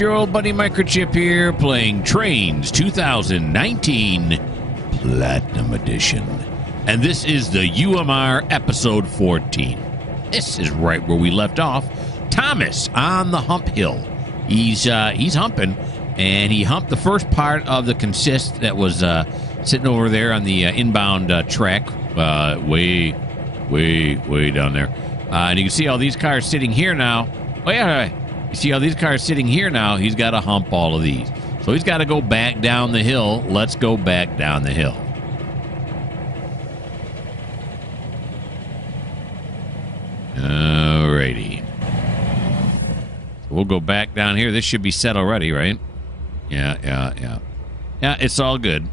your old buddy Mikerowchip here, playing Trainz 2019 Platinum Edition. And this is the UMR episode 14. This is right where we left off. Thomas on the hump hill. He's humping, and he humped the first part of the consist that was sitting over there on the inbound track, way down there. And you can see all these cars sitting here now. Oh, yeah. You see all these cars sitting here now. He's got to hump all of these. So he's got to go back down the hill. Let's go back down the hill. Alrighty. So we'll go back down here. This should be set already, right? Yeah. Yeah, it's all good.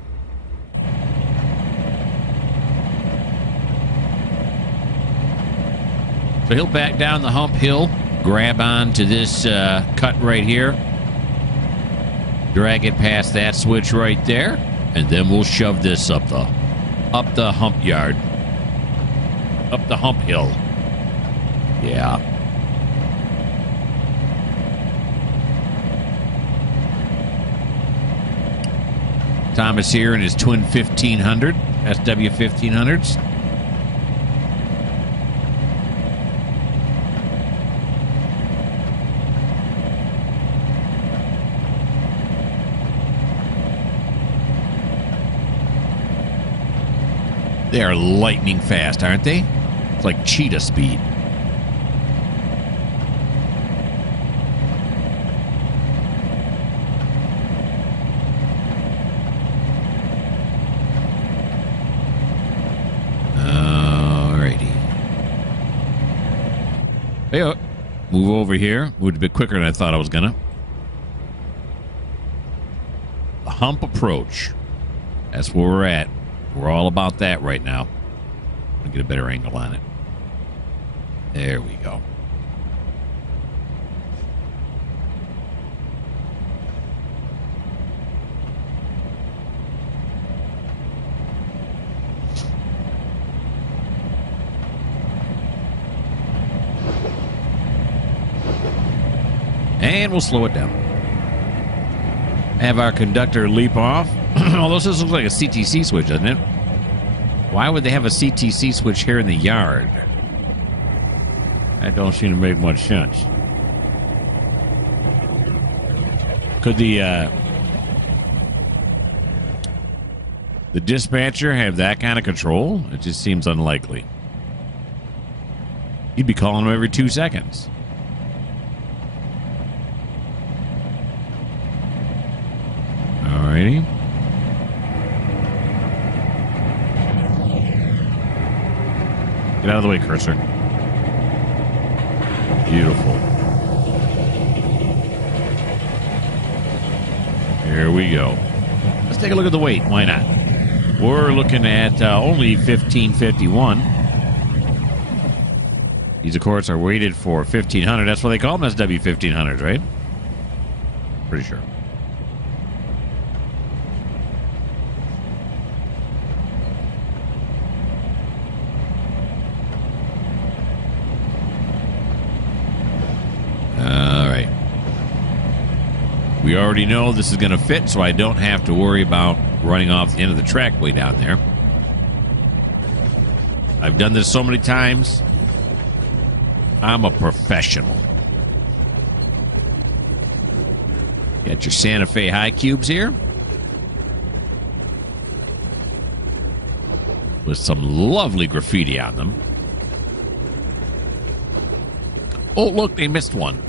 So he'll back down the hump hill, grab onto this cut right here, drag it past that switch right there, and then we'll shove this up the hump yard, up the hump hill. Yeah. Thomas here in his twin 1500, SW 1500s. They are lightning fast, aren't they? It's like cheetah speed. Alrighty. Hey, move over here. Moved a bit quicker than I thought I was gonna. The hump approach. That's where we're at. We're all about that right now. I'll get a better angle on it. There we go. And we'll slow it down. Have our conductor leap off. Although this looks like a CTC switch, doesn't it? Why would they have a CTC switch here in the yard? That don't seem to make much sense. Could the dispatcher have that kind of control? It just seems unlikely. You'd be calling them every 2 seconds. Alrighty. Get out of the way, cursor. Beautiful. Here we go. Let's take a look at the weight. Why not? We're looking at only 1551. These, of course, are weighted for 1500. That's why they call them SW 1500s, right? Pretty sure. We already know this is going to fit, so I don't have to worry about running off the end of the track way down there. I've done this so many times. I'm a professional. Got your Santa Fe high cubes here. With some lovely graffiti on them. Oh, look, they missed one.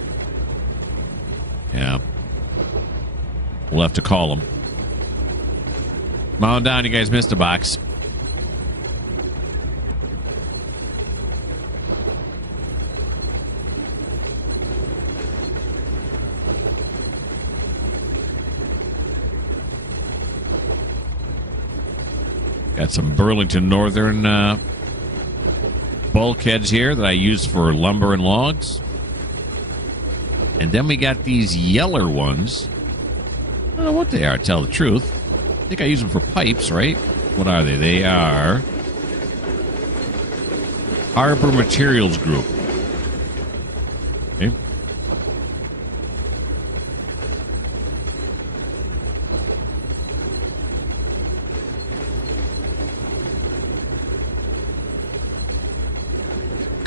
Yeah. We'll have to call them. Come on down, you guys missed a box. Got some Burlington Northern bulkheads here that I use for lumber and logs. And then we got these yeller ones. I don't know what they are, to tell the truth. I think I use them for pipes, right? What are they? They are Harbor Materials Group. Okay.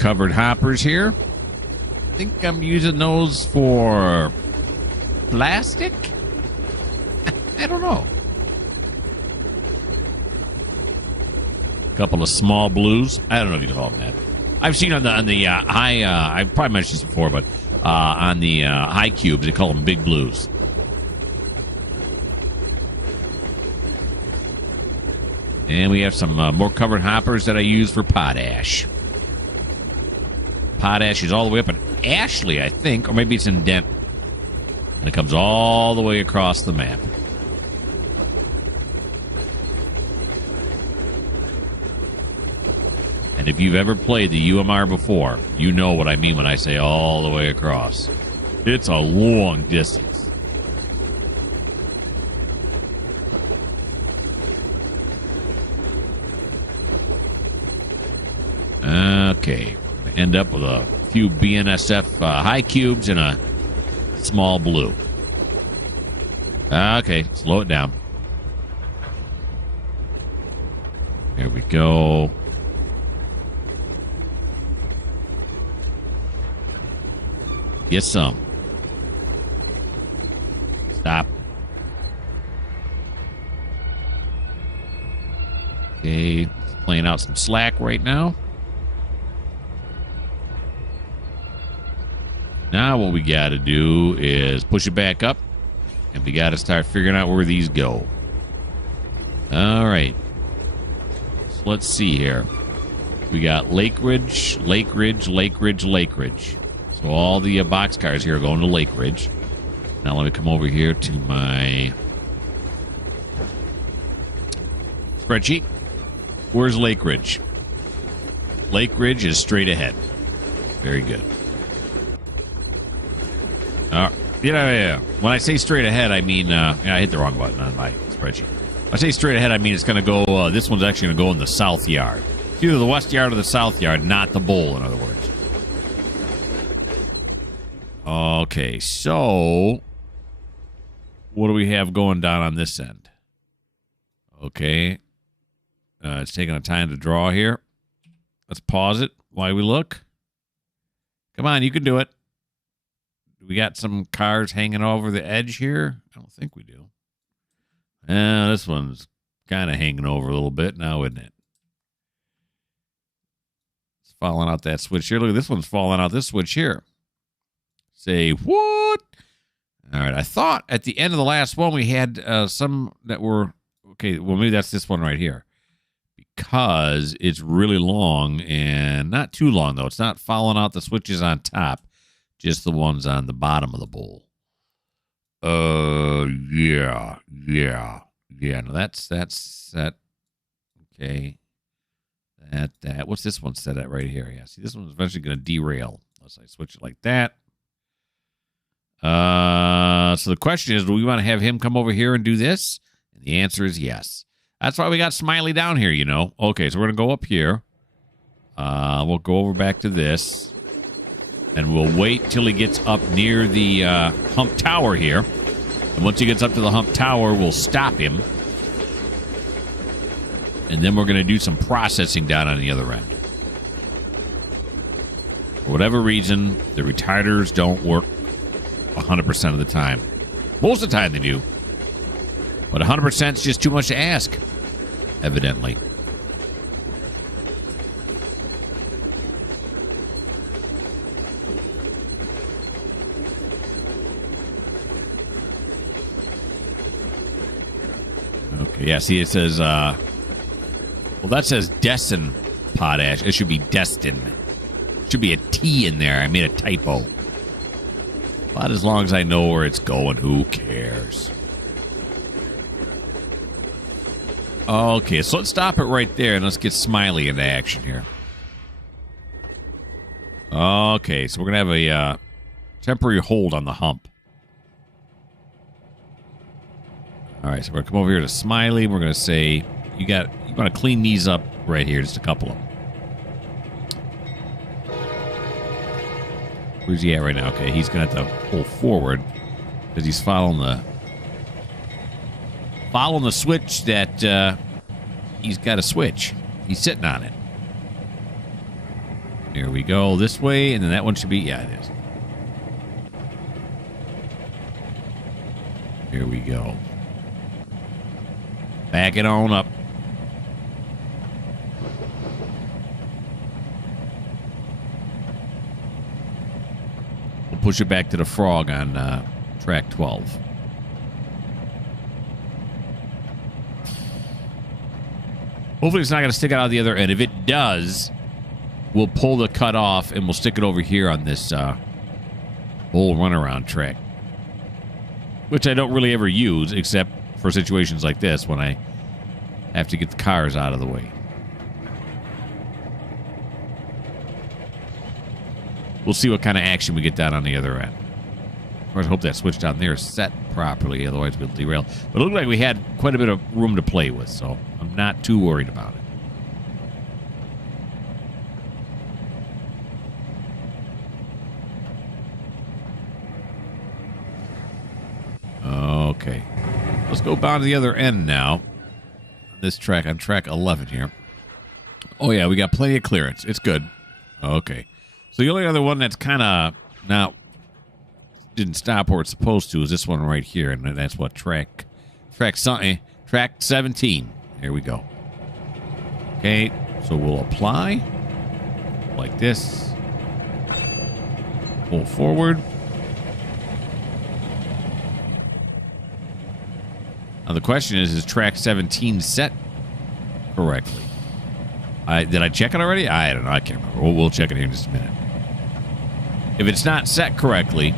covered hoppers here. I think I'm using those for plastic? I don't know. A couple of small blues. I don't know if you call them that. I've seen on the high, I've probably mentioned this before, but on the high cubes, they call them big blues. And we have some more covered hoppers that I use for potash. Potash is all the way up in Ashley, I think, or maybe it's in Dent. And it comes all the way across the map. And if you've ever played the UMR before, you know what I mean when I say all the way across. It's a long distance. Okay. End up with a few BNSF high cubes and a small blue. Okay, slow it down. There we go. Get some. Stop. Okay, playing out some slack right now. Now what we got to do is push it back up, and we got to start figuring out where these go. All right. So let's see here. We got Lake Ridge, Lake Ridge, Lake Ridge, Lake Ridge. So all the boxcars here are going to Lake Ridge. Now let me come over here to my spreadsheet. Where's Lake Ridge? Lake Ridge is straight ahead. Very good. Yeah. When I say straight ahead, I mean, I hit the wrong button on my spreadsheet. When I say straight ahead, I mean it's going to go, this one's actually going to go in the south yard. It's either the west yard or the south yard, not the bowl, in other words. Okay, so what do we have going down on this end? Okay. It's taking a time to draw here. Let's pause it while we look. Come on, you can do it. We got some cars hanging over the edge here. I don't think we do. This one's kind of hanging over a little bit now, isn't it? It's falling out that switch here. Look at this one's falling out this switch here. Say, what? All right, I thought at the end of the last one we had some that were, okay, well, maybe that's this one right here. Because it's really long and not too long, though. It's not falling out the switches on top. Just the ones on the bottom of the bowl. Yeah. No, that's that. Okay. That. What's this one set at right here? Yeah. See, this one's eventually going to derail unless I switch it like that. So the question is, do we want to have him come over here and do this? And the answer is yes. That's why we got Smiley down here, you know. Okay, so we're going to go up here. We'll go over back to this. And we'll wait till he gets up near the hump tower here. And once he gets up to the hump tower, we'll stop him. And then we're going to do some processing down on the other end. For whatever reason, the retarders don't work 100% of the time. Most of the time they do. But 100% is just too much to ask, evidently. Okay, yeah, see, it says, well, that says Destin Potash. It should be Destin. Should be a T in there. I made a typo. But as long as I know where it's going, who cares? Okay, so let's stop it right there and let's get Smiley into action here. Okay, so we're going to have a temporary hold on the hump. All right, so we're going to come over here to Smiley. We're going to say, you want to clean these up right here, just a couple of them. Where's he at right now? Okay, he's going to have to pull forward because he's following the switch that he's got to switch. He's sitting on it. Here we go. This way, and then that one should be... Yeah, it is. Here we go. Back it on up. We'll push it back to the frog on track 12. Hopefully it's not going to stick out of the other end. If it does, we'll pull the cut off and we'll stick it over here on this whole runaround track, which I don't really ever use except for situations like this when I have to get the cars out of the way. We'll see what kind of action we get down on the other end. Of course, I hope that switch down there is set properly, otherwise we'll derail. But it looked like we had quite a bit of room to play with, so I'm not too worried about it. Okay. Let's go down to the other end now. This track, on track 11 here. Oh, yeah, we got plenty of clearance. It's good. Okay. So the only other one that's kind of not... didn't stop where it's supposed to is this one right here, and that's what track 17. Here we go. Okay, so we'll apply like this. Pull forward. Now the question is track 17 set correctly? Did I check it already? I don't know. I can't remember. We'll check it here in just a minute. If it's not set correctly,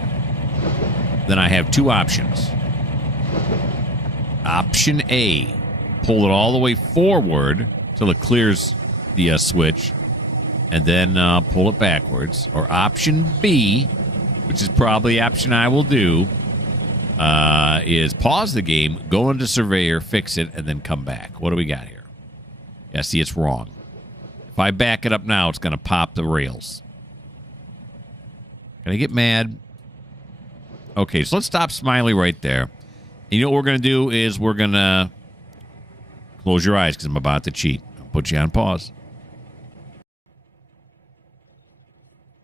then I have two options. Option A, pull it all the way forward till it clears the switch, and then pull it backwards. Or option B, which is probably the option I will do, is pause the game, go into Surveyor, fix it, and then come back. What do we got here? Yeah, see, it's wrong. If I back it up now, it's going to pop the rails. Can I get mad? Okay, so let's stop Smiley right there. And you know what we're going to do is we're going to close your eyes because I'm about to cheat. I'll put you on pause.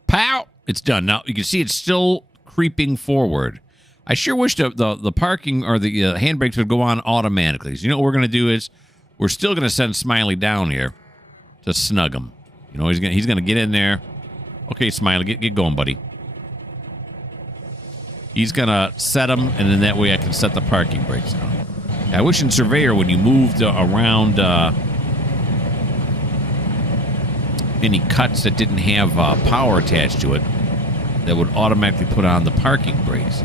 Pow! It's done. Now, you can see it's still creeping forward. I sure wish the parking or the handbrakes would go on automatically. So you know what we're going to do is we're still going to send Smiley down here to snug him. You know, he's going to get in there. Okay, Smiley, get going, buddy. He's going to set them, and then that way I can set the parking brakes down. I wish in Surveyor, when you moved around any cuts that didn't have power attached to it, that would automatically put on the parking brakes.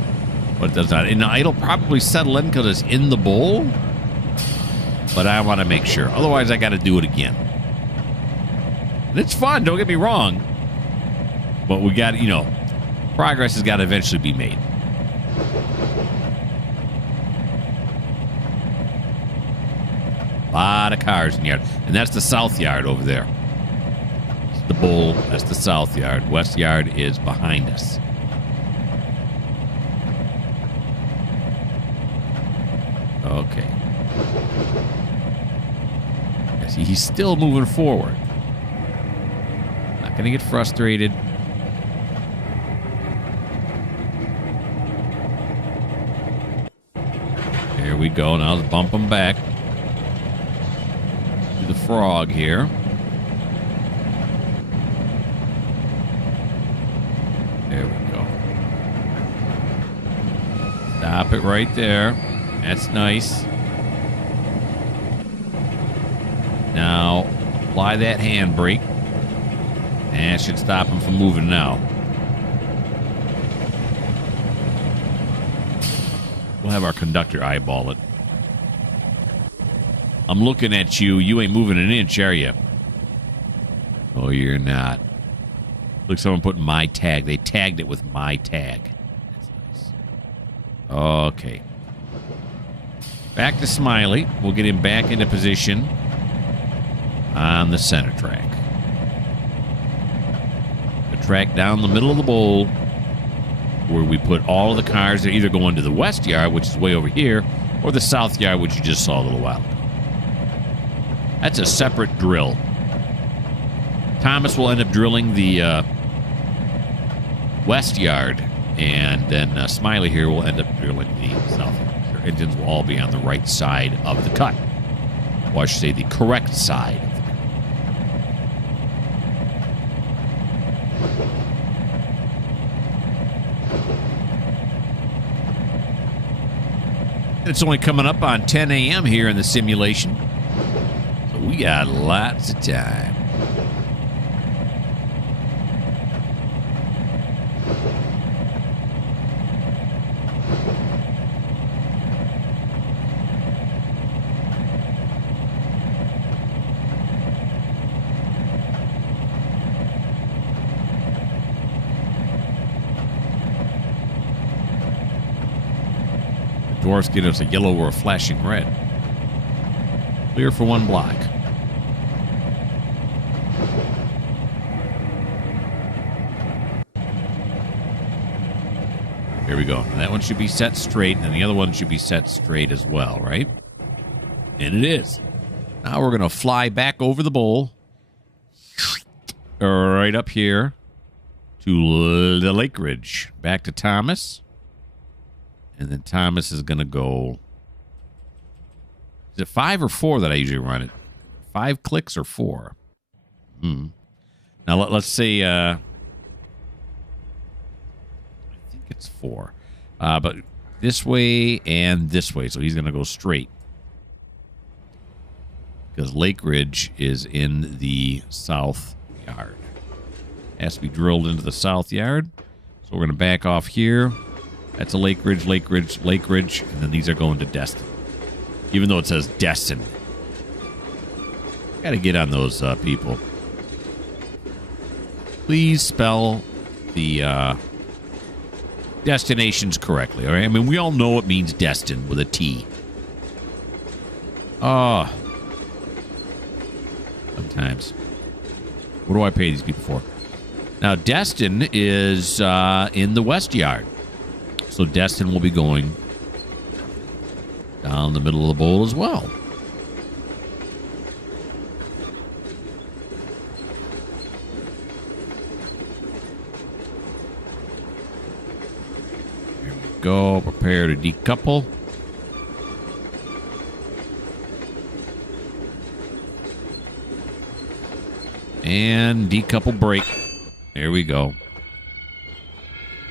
But it does not. And it'll probably settle in because it's in the bowl, but I want to make sure. Otherwise, I got to do it again. And it's fun, don't get me wrong. But we got, you know, progress has got to eventually be made. A lot of cars in the yard. And that's the south yard over there. That's the bowl. That's the south yard. West yard is behind us. Okay. Yeah, see, he's still moving forward. Not going to get frustrated. There we go. Now let's bump him back. To the frog here. There we go. Stop it right there. That's nice. Now, apply that handbrake. And it should stop him from moving now. We'll have our conductor eyeball it. I'm looking at you. You ain't moving an inch, are you? Oh, you're not. Look, someone put my tag. They tagged it with my tag. That's nice. Okay. Back to Smiley. We'll get him back into position on the center track. The track down the middle of the bowl where we put all of the cars that either go into the west yard, which is way over here, or the south yard, which you just saw a little while ago. That's a separate drill. Thomas will end up drilling the west yard, and then Smiley here will end up drilling the south yard. Their engines will all be on the right side of the cut. Or I should say the correct side of the cut. It's only coming up on 10 a.m. here in the simulation, so we got lots of time. Dwarfs get us a yellow or a flashing red. Clear for one block. Here we go. And that one should be set straight, and the other one should be set straight as well, right? And it is. Now we're going to fly back over the bowl. Right up here to the Lake Ridge. Back to Thomas. And then Thomas is going to go... Is it 5 or 4 that I usually run it? 5 clicks or 4? Now, let's say... I think it's 4. But this way and this way. So he's going to go straight. Because Lake Ridge is in the south yard. Has to be drilled into the south yard. So we're going to back off here. That's a Lake Ridge, Lake Ridge, Lake Ridge, and then these are going to Destin. Even though it says Destin. Got to get on those people. Please spell the destinations correctly, all right? I mean, we all know it means Destin with a T. Oh. Sometimes. What do I pay these people for? Now, Destin is in the west yard. So Destin will be going down the middle of the bowl as well. Here we go. Prepare to decouple. And decouple brake. There we go.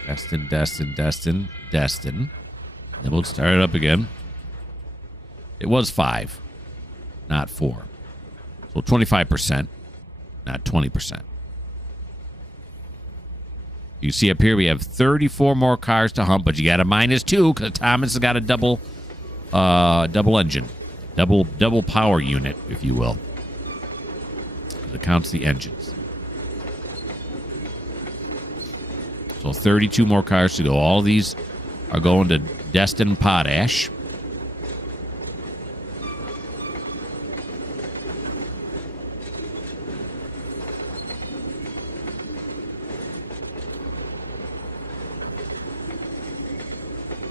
Destin, Destin, Destin, Destin. Then we'll start it up again. It was 5, not 4. So 25%, not 20%. You see up here we have 34 more cars to hump, but you got a -2 because Thomas has got a double engine. Double power unit, if you will. It counts the engines. So 32 more cars to go. All of these are going to Destin Potash.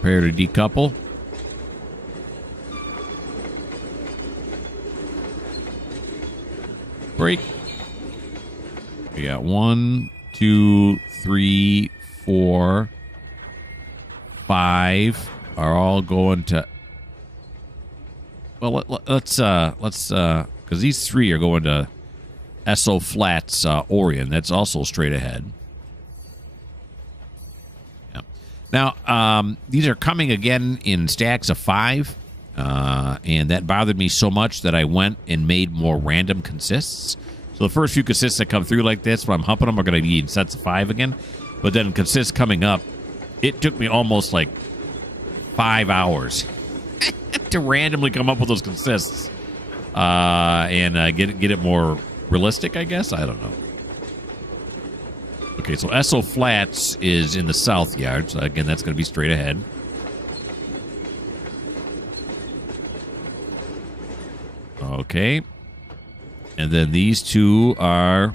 Prepare to decouple. Brake. We got 1, 2, 3, 4, 5 are all going to. Well, let's because these 3 are going to SO Flats Orion. That's also straight ahead. Yeah. Now, these are coming again in stacks of 5, and that bothered me so much that I went and made more random consists. So the first few consists that come through like this, when I'm humping them, are going to be in sets of 5 again. But then consists coming up, it took me almost like 5 hours to randomly come up with those consists and get it more realistic, I guess. I don't know. Okay, so SO Flats is in the south yard. So again, that's going to be straight ahead. Okay. And then these 2 are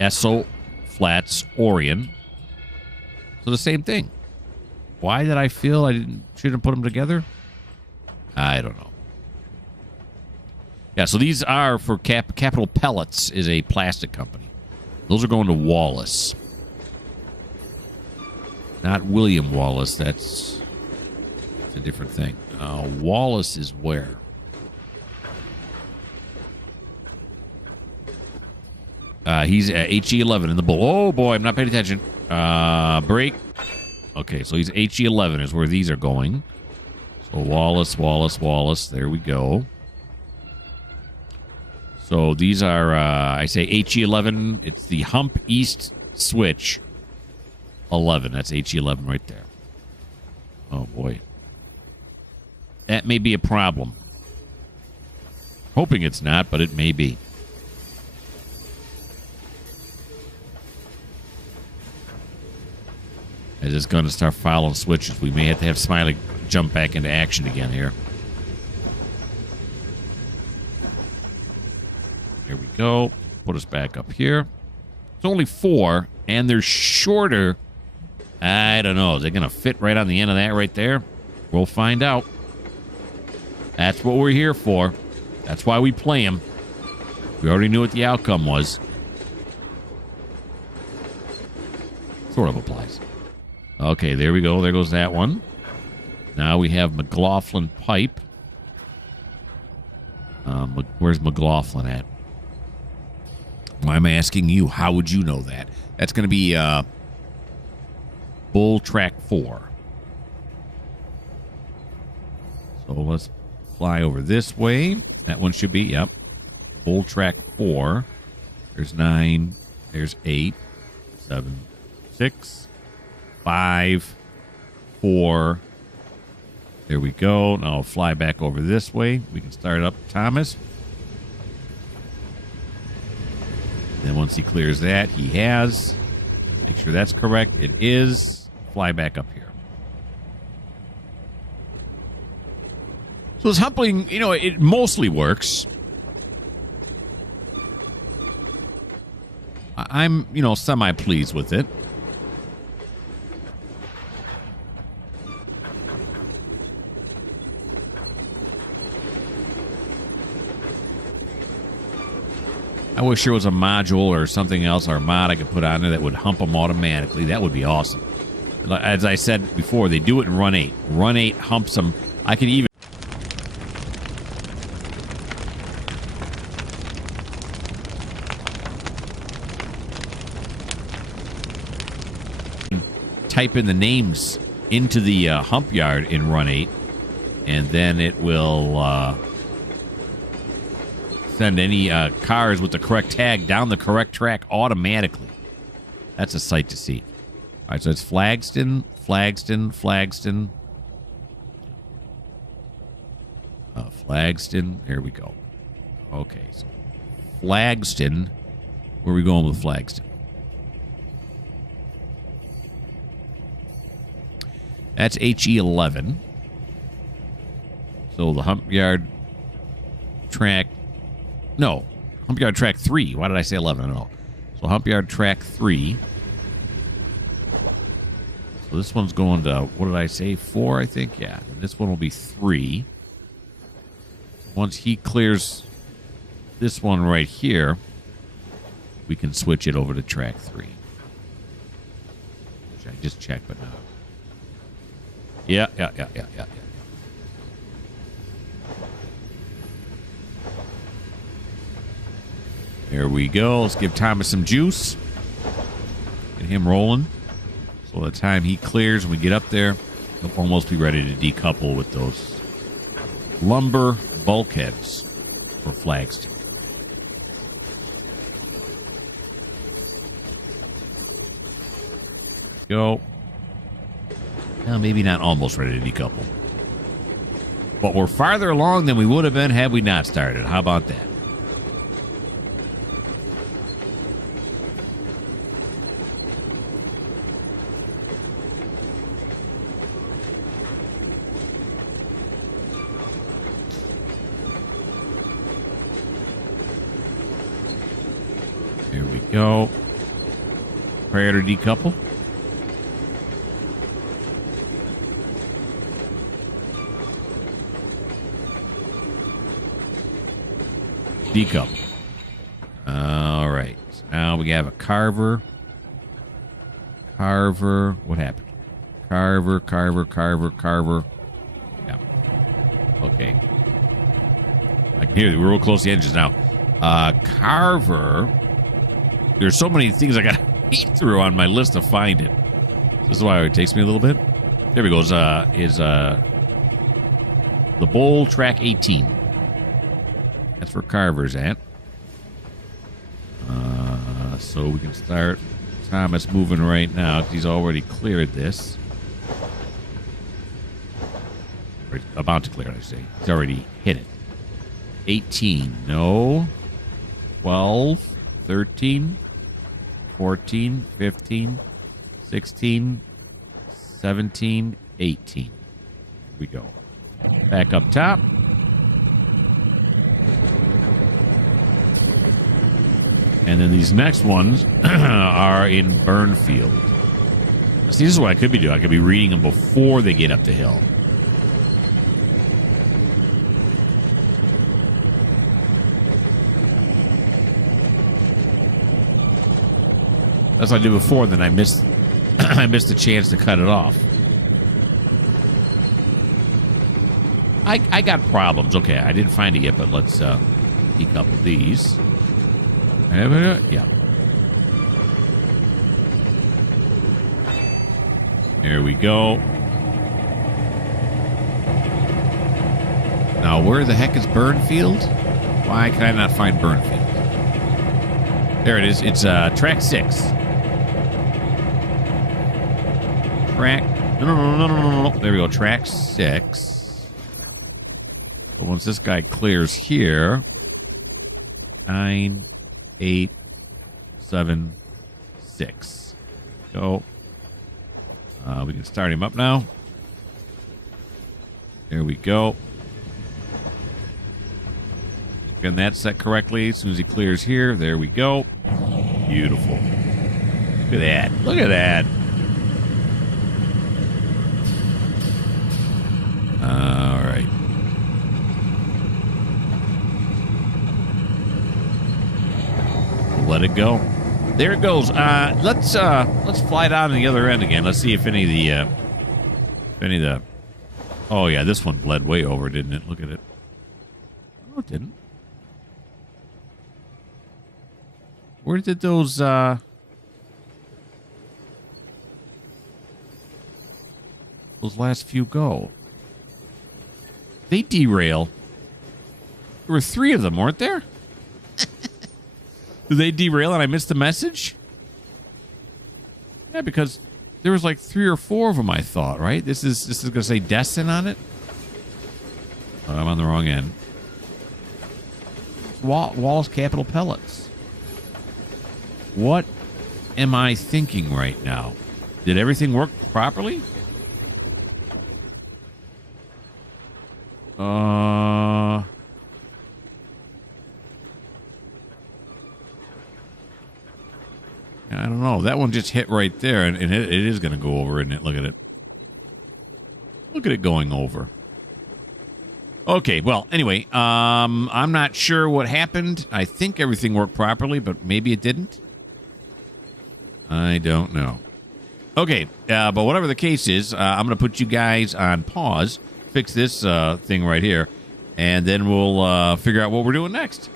SO Flats Orion. So the same thing. Why did I feel I shouldn't put them together? I don't know. Yeah, so these are for Capital Pellets is a plastic company. Those are going to Wallace. Not William Wallace. That's a different thing. Wallace is where? He's at HE11 in the bull. Oh, boy, I'm not paying attention. Break. Okay, so he's HE11 is where these are going. So Wallace, Wallace, Wallace. There we go. So these are, I say HE11. It's the Hump East Switch 11. That's HE11 right there. Oh, boy. That may be a problem. Hoping it's not, but it may be. As it's going to start following switches, we may have to have Smiley jump back into action again here. Here we go. Put us back up here. It's only 4, and they're shorter. I don't know. Is it going to fit right on the end of that right there? We'll find out. That's what we're here for. That's why we play them. We already knew what the outcome was. Sort of applies. Okay, there we go. There goes that one. Now we have McLaughlin Pipe. Where's McLaughlin at? Why am I asking you? How would you know that? That's going to be Bull Track 4. So let's fly over this way. That one should be, yep. Bull Track 4. There's 9. There's 8. 7. 6. 5, 4. There we go. Now I'll fly back over this way. We can start up Thomas. Then once he clears that, he has. Make sure that's correct. It is. Fly back up here. So this humping, you know, it mostly works. I'm, you know, semi-pleased with it. I wish there was a module or something else or a mod I could put on there that would hump them automatically. That would be awesome. As I said before, they do it in Run 8. Run 8 humps them. I can even type in the names into the hump yard in Run 8, and then it will send any cars with the correct tag down the correct track automatically. That's a sight to see. All right, so it's Flagston, Flagston, Flagston. Flagston, here we go. Okay, so Flagston. Where are we going with Flagston? That's HE11. So the hump yard track. No, hump yard track 3. Why did I say 11? I don't know. So hump yard track 3. So this one's going to, what did I say? 4, I think? Yeah. And this one will be 3. Once he clears this one right here, we can switch it over to track 3. Which I just checked, but not. Yeah. There we go. Let's give Thomas some juice. Get him rolling. So by the time he clears and we get up there, he'll almost be ready to decouple with those lumber bulkheads for Flagston. Go. Well, maybe not almost ready to decouple. But we're farther along than we would have been had we not started. How about that? There we go. Prayer to decouple. Decouple. All right. So now we have a carver. Carver. What happened? Carver. Yeah. Okay. I can hear you. We're real close to the edges now. Carver. There's so many things I got to read through on my list to find it. This is why it takes me a little bit. There we go. Is the bowl track 18. That's where Carver's at. So we can start Thomas moving right now. He's already cleared this. Or about to clear it, I say. He's already hit it. 18. No. 12. 13. 14. 15. 16. 17. 18. Here we go. Back up top. And then these next ones are in Burnfield. See, this is what I could be doing. I could be reading them before they get up the hill. That's what I did before, then I missed I missed the chance to cut it off. I got problems. Okay, I didn't find it yet, but let's decouple these. Yeah. There we go. Now, where the heck is Burnfield? Why can I not find Burnfield? There it is. It's track 6. Track. No. There we go. Track 6. So once this guy clears here, 9, 8, 7, 6. Go. We can start him up now. There we go. Getting that set correctly as soon as he clears here. There we go. Beautiful. Look at that. Look at that. All right. Let it go. There it goes. Let's fly down to the other end again. Let's see if any of the oh yeah, this one bled way over, didn't it? Look at it. Oh, it didn't. Where did those last few go? They derail. There were 3 of them, weren't there? Did they derail and I missed the message? Yeah, because there was like 3 or 4 of them, I thought, right? This is going to say Destin on it? Oh, I'm on the wrong end. Wallace Capital Pellets. What am I thinking right now? Did everything work properly? I don't know. That one just hit right there, and it is going to go over, isn't it? Look at it. Look at it going over. Okay, well, anyway, I'm not sure what happened. I think everything worked properly, but maybe it didn't. I don't know. Okay, but whatever the case is, I'm going to put you guys on pause, fix this thing right here, and then we'll figure out what we're doing next.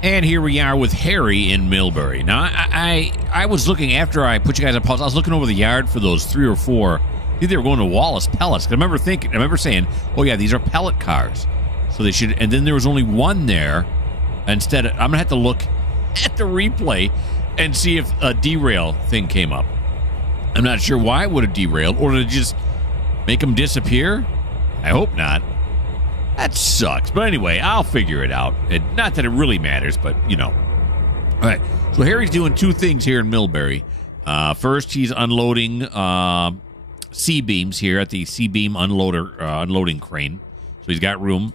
And here we are with Harry in Millbury. Now, I was looking, after I put you guys on pause, I was looking over the yard for those 3 or 4. I think they were going to Wallace Pellets. I remember saying, oh yeah, these are pellet cars. So they should, and then there was only one there. Instead, I'm going to have to look at the replay and see if a derail thing came up. I'm not sure why it would have derailed, or did it just make them disappear? I hope not. That sucks. But anyway, I'll figure it out. Not that it really matters, but, you know. All right. So Harry's doing 2 things here in Millbury. First, he's unloading C-beams here at the C-beam unloading crane. So he's got room.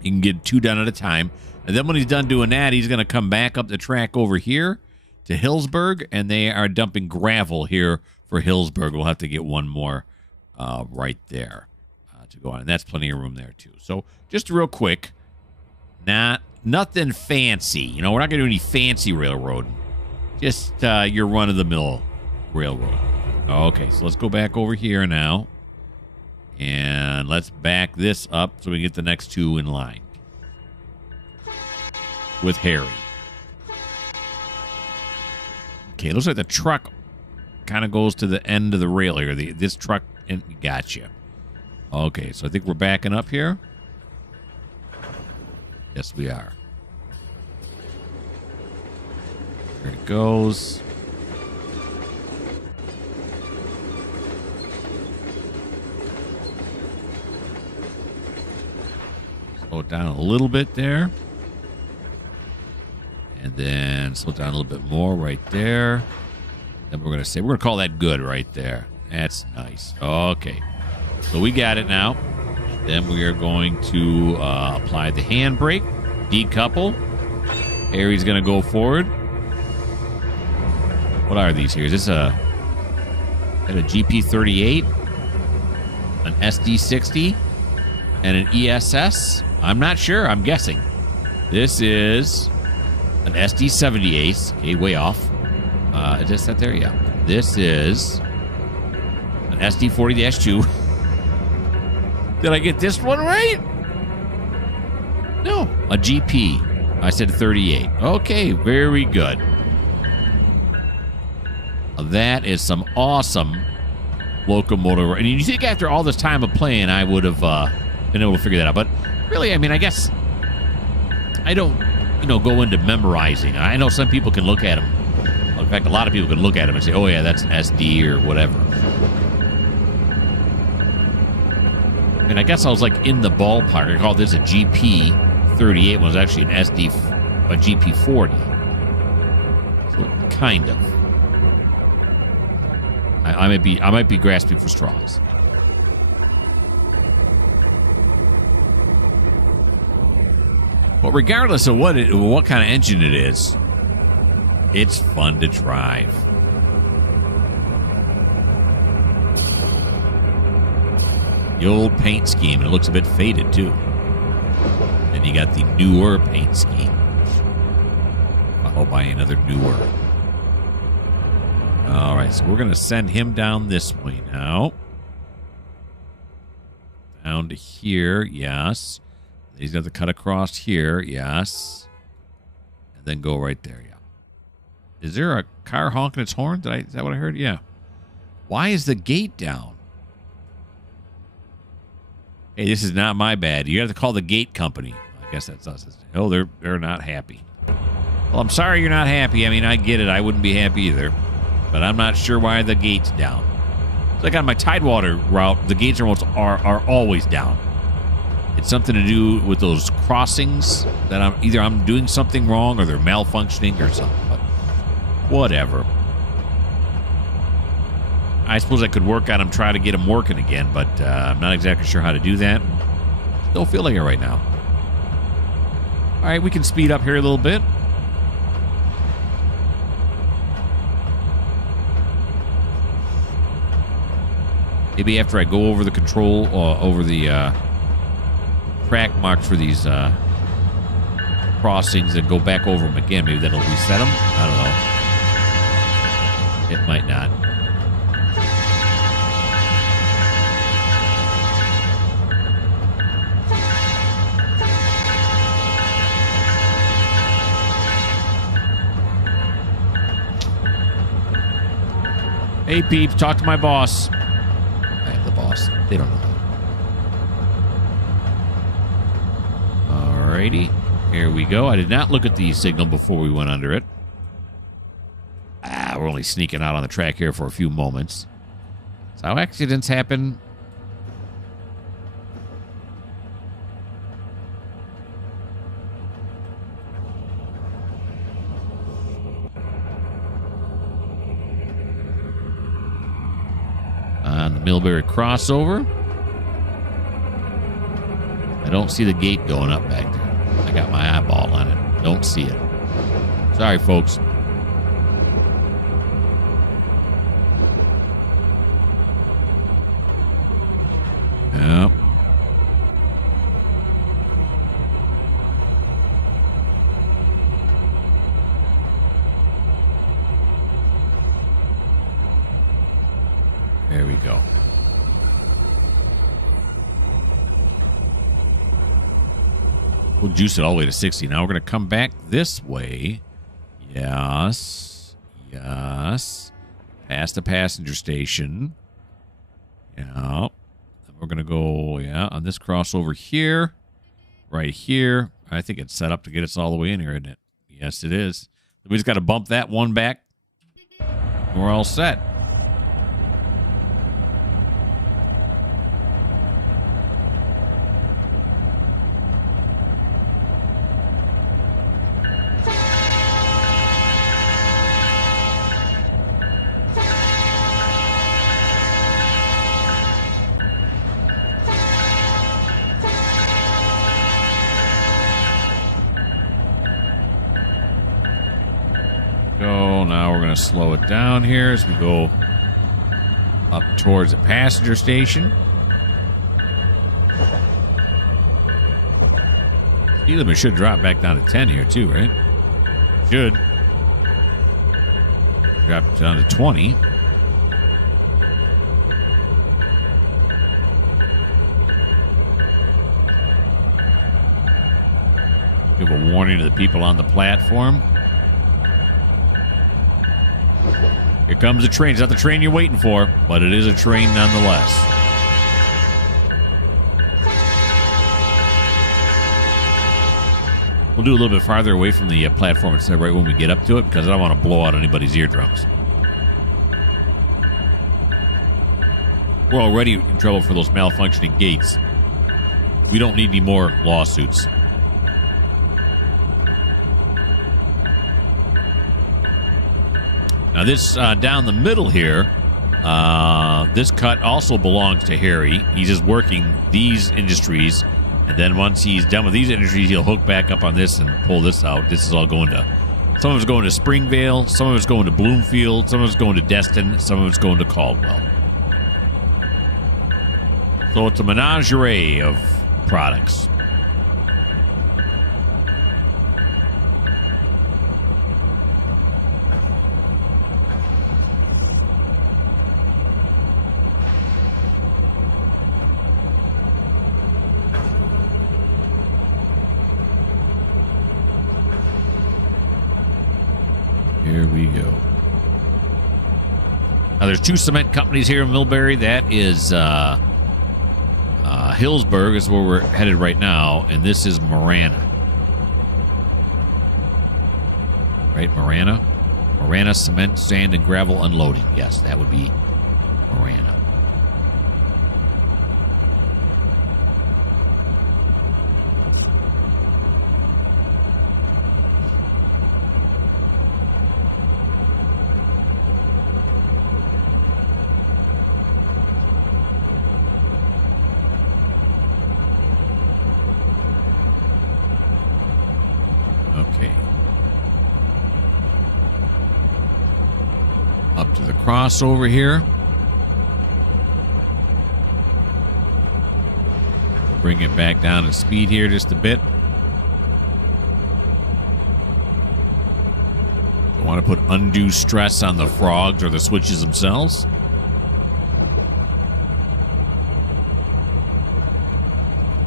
He can get 2 done at a time. And then when he's done doing that, he's going to come back up the track over here to Hillsburg, and they are dumping gravel here for Hillsburg. We'll have to get one more right there to go on. And that's plenty of room there, too. So just real quick, nothing fancy. You know, we're not going to do any fancy railroading. Just your run-of-the-mill railroad. Okay, so let's go back over here now. And let's back this up so we get the next two in line. With Harry. Okay, it looks like the truck kind of goes to the end of the rail here. This truck, and gotcha. Okay, so I think we're backing up here. Yes, we are. There it goes. Slow it down a little bit there. And then slow it down a little bit more right there. Then we're going to call that good right there. That's nice. Okay. So we got it now. Then we are going to apply the handbrake, decouple. Harry's going to go forward. What are these here? Is this a GP38, an SD60, and an ESS? I'm not sure. I'm guessing. This is an SD78. Okay, way off. Is this that there? Yeah. This is an SD40-2. Did I get this one right? No. A GP. I said 38. Okay, very good. That is some awesome locomotive. And you think after all this time of playing, I would have been able to figure that out. But really, I mean, I guess I don't, go into memorizing. I know some people can look at them. In fact, a lot of people can look at them and say, oh, yeah, that's an SD or whatever. And I guess I was like in the ballpark. I called this a GP38 when it was actually an a GP40. So kind of. I might be grasping for straws. But regardless of what kind of engine it is, it's fun to drive. The old paint scheme, and it looks a bit faded too. Then you got the newer paint scheme. I'll buy another newer. All right, so we're going to send him down this way now. Down to here, yes. He's got to cut across here, yes. And then go right there, yeah. Is there a car honking its horn? Is that what I heard? Yeah. Why is the gate down? Hey, this is not my bad. You have to call the gate company. I guess that's us. Oh, they're not happy. Well, I'm sorry you're not happy. I mean, I get it. I wouldn't be happy either. But I'm not sure why the gate's down. It's like on my Tidewater route, the gates are always down. It's something to do with those crossings that I'm doing something wrong or they're malfunctioning or something. But whatever. I suppose I could work on them, try to get them working again, but I'm not exactly sure how to do that. Still feeling it right now. All right, we can speed up here a little bit. Maybe after I go over the control, over the track marks for these crossings and go back over them again, maybe that'll reset them. I don't know. It might not. Hey, peeps, talk to my boss. I am the boss. They don't know. Alrighty. Here we go. I did not look at the signal before we went under it. We're only sneaking out on the track here for a few moments. That's how accidents happen. On the Millbury crossover. I don't see the gate going up back there. I got my eyeball on it. Don't see it. Sorry, folks. Yep. go. We'll juice it all the way to 60. Now we're going to come back this way. Yes. Yes. Past the passenger station. Yeah. Then we're going to go, on this crossover here. Right here. I think it's set up to get us all the way in here, isn't it? Yes, it is. We just got to bump that one back. We're all set. Now we're going to slow it down here as we go up towards the passenger station. Speed limit should drop back down to 10 here too, right? Should. Drop down to 20. Give a warning to the people on the platform. Here comes a train. It's not the train you're waiting for, but it is a train nonetheless. We'll do a little bit farther away from the platform instead right when we get up to it because I don't want to blow out anybody's eardrums. We're already in trouble for those malfunctioning gates. We don't need any more lawsuits. Now, this down the middle here, this cut also belongs to Harry. He's just working these industries, and then once he's done with these industries, he'll hook back up on this and pull this out. This is all going to, some of it's going to Springvale, some of it's going to Bloomfield, some of it's going to Destin, some of it's going to Caldwell. So it's a menagerie of products. Here we go. Now, there's two cement companies here in Millbury. That is Hillsburg is where we're headed right now, and this is Marana. Right, Marana? Marana Cement, Sand, and Gravel Unloading. Yes, that would be Marana. Okay. Up to the crossover here. Bring it back down to speed here just a bit. Don't want to put undue stress on the frogs or the switches themselves.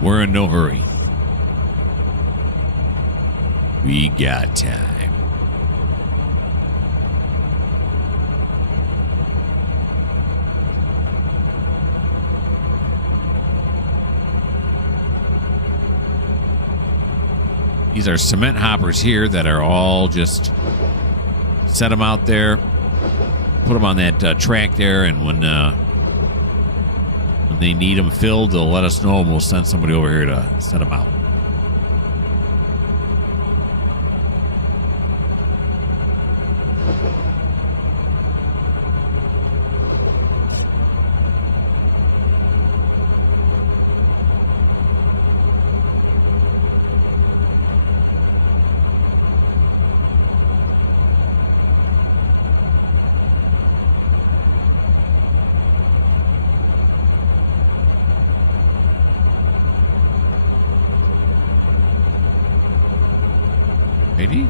We're in no hurry. We got time. These are cement hoppers here that are all just set them out there, put them on that track there, and when they need them filled, they'll let us know and we'll send somebody over here to set them out. Ready?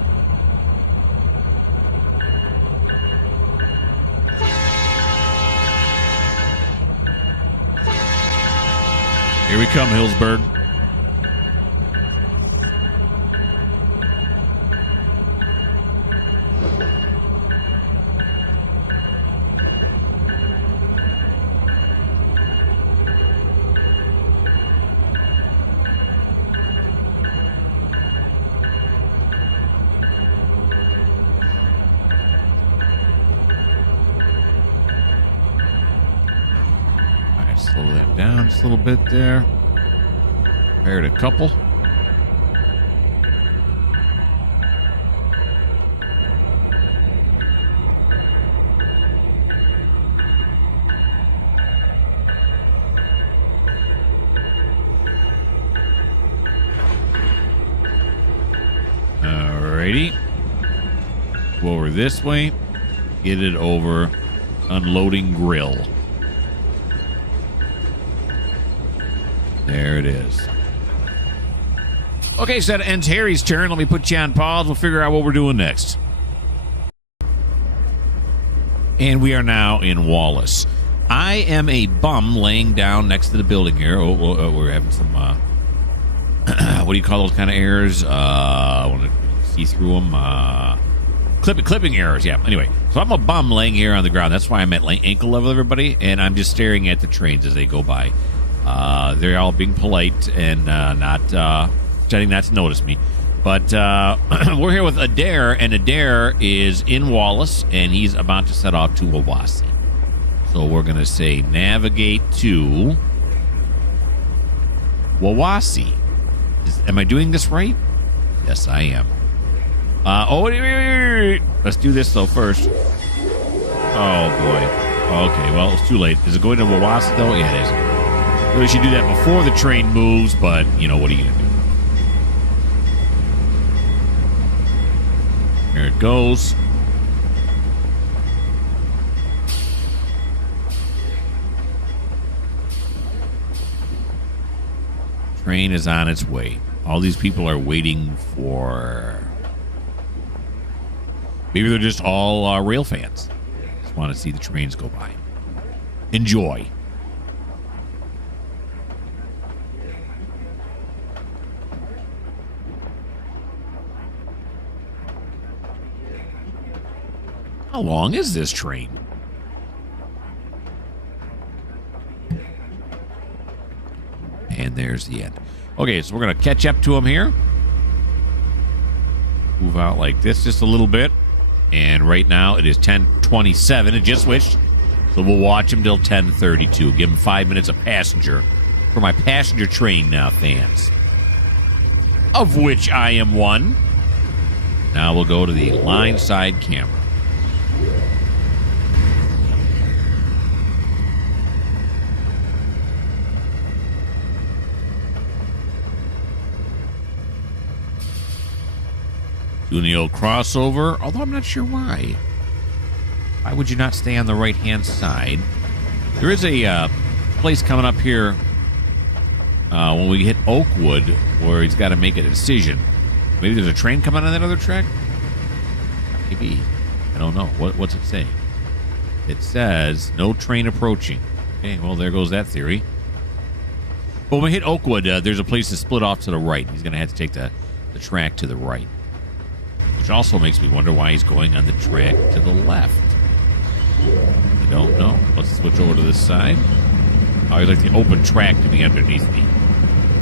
Here we come, Hillsburg. Slow that down just a little bit there. Paired a couple. Alrighty. Go over this way. Get it over unloading grill. There it is. Okay, so that ends Harry's turn. Let me put you on pause. We'll figure out what we're doing next. And we are now in Wallace. I am a bum laying down next to the building here. Oh, we're having some, what do you call those kind of errors? I want to see through them. Clipping errors, yeah. Anyway, so I'm a bum laying here on the ground. That's why I'm at ankle level, everybody. And I'm just staring at the trains as they go by. They're all being polite and not pretending not to notice me. But we're here with Adair, and Adair is in Wallace, and he's about to set off to Wawasee. So we're going to say navigate to Wawasee. Am I doing this right? Yes, I am. Wait. Let's do this, though, first. Oh, boy. Okay, well, it's too late. Is it going to Wawasee, though? Yeah, it is. We should do that before the train moves, but, you know, what are you going to do? Here it goes. Train is on its way. All these people are waiting for... Maybe they're just all rail fans. Just want to see the trains go by. Enjoy. How long is this train? And there's the end. Okay, so we're going to catch up to him here. Move out like this just a little bit. And right now it is 10:27. It just switched. So we'll watch him till 10:32. Give him 5 minutes of passenger for my passenger train fans. Of which I am one. Now we'll go to the line side camera. Doing the old crossover, although I'm not sure why. Why would you not stay on the right-hand side? There is a place coming up here when we hit Oakwood where he's got to make a decision. Maybe there's a train coming on that other track? Maybe. I don't know. What's it saying? It says, no train approaching. Okay, well, there goes that theory. But when we hit Oakwood, there's a place to split off to the right. He's going to have to take the track to the right. Which also makes me wonder why he's going on the track to the left. I don't know. Let's switch over to this side. I always like the open track to be underneath me.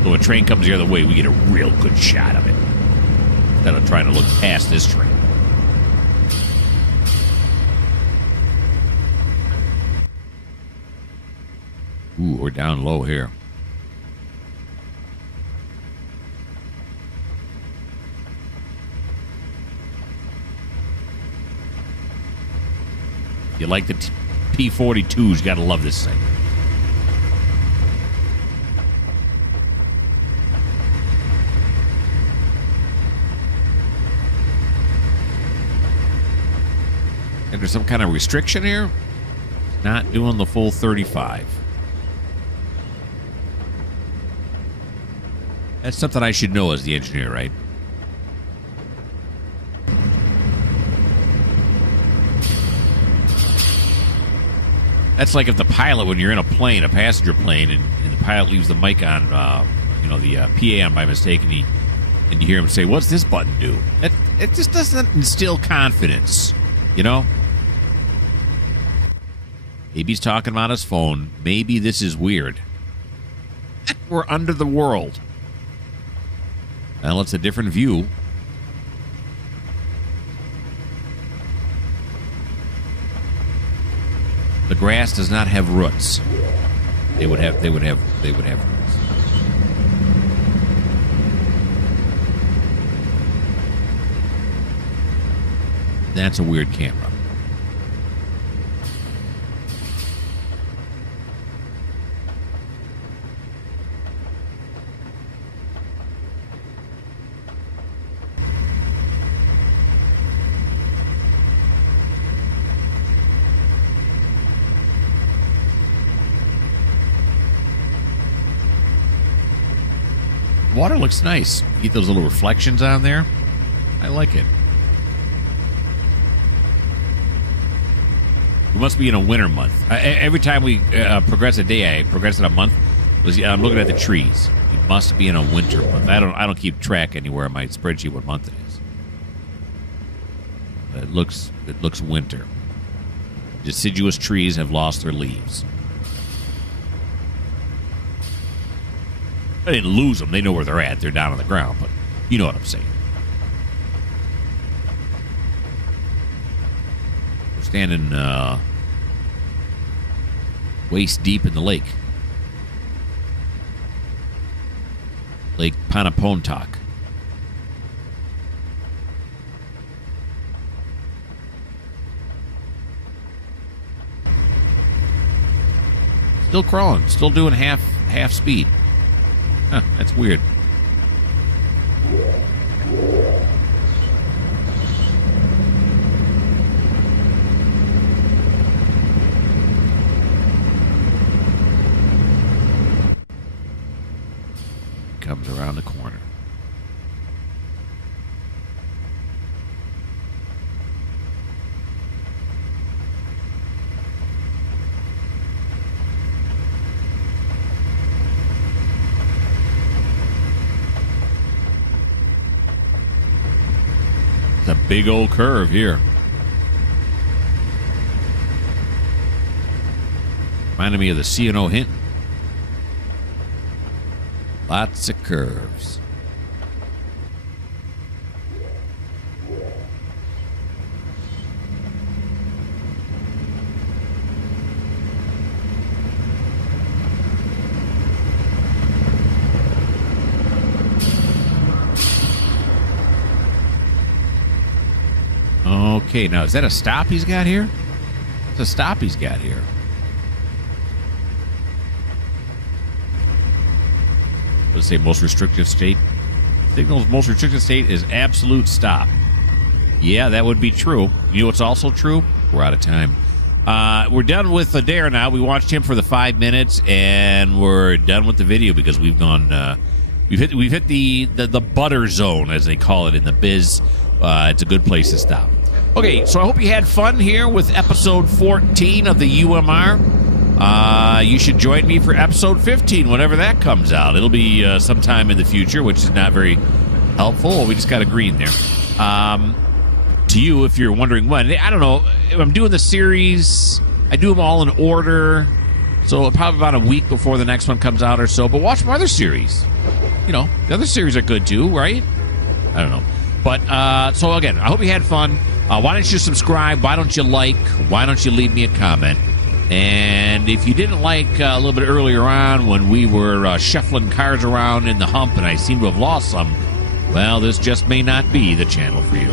So when a train comes the other way, we get a real good shot of it. Instead of trying to look past this train. Ooh, we're down low here. You like the P-42s, you got to love this thing. And there's some kind of restriction here? Not doing the full 35. That's something I should know as the engineer, right? That's like if the pilot, when you're in a plane, a passenger plane, and the pilot leaves the mic on, the PA on by mistake, and you hear him say, "What's this button do?" It just doesn't instill confidence, you know? Maybe he's talking about his phone. Maybe this is weird. We're under the world. Well, it's a different view. The grass does not have roots. They would have roots. That's a weird camera. Water looks nice. Get those little reflections on there. I like it. We must be in a winter month. Every time we progress a day, I progress in a month. I'm looking at the trees. We must be in a winter month. I don't keep track anywhere on my spreadsheet what month it is. But it looks winter. Deciduous trees have lost their leaves. I didn't lose them. They know where they're at. They're down on the ground, but you know what I'm saying. We're standing waist deep in the lake. Lake Panapontok. Still crawling. Still doing half speed. Huh, that's weird. Comes around the corner. A big old curve here. Reminded me of the C&O Hinton. Lots of curves. Okay, now is that a stop he's got here? It's a stop he's got here. Let's say most restrictive state. Signal's most restrictive state is absolute stop. Yeah, that would be true. You know what's also true? We're out of time. We're done with Adair now. We watched him for the 5 minutes, and we're done with the video because we've gone. We've hit the butter zone, as they call it in the biz. It's a good place to stop. Okay, so I hope you had fun here with episode 14 of the UMR. You should join me for episode 15, whenever that comes out. It'll be sometime in the future, which is not very helpful. We just got a green there. To you, if you're wondering when, I don't know. If I'm doing the series, I do them all in order. So probably about a week before the next one comes out or so. But watch my other series. You know, the other series are good too, right? I don't know. But, so again, I hope you had fun. Why don't you subscribe? Why don't you like? Why don't you leave me a comment? And if you didn't like a little bit earlier on when we were shuffling cars around in the hump and I seem to have lost some, well, this just may not be the channel for you.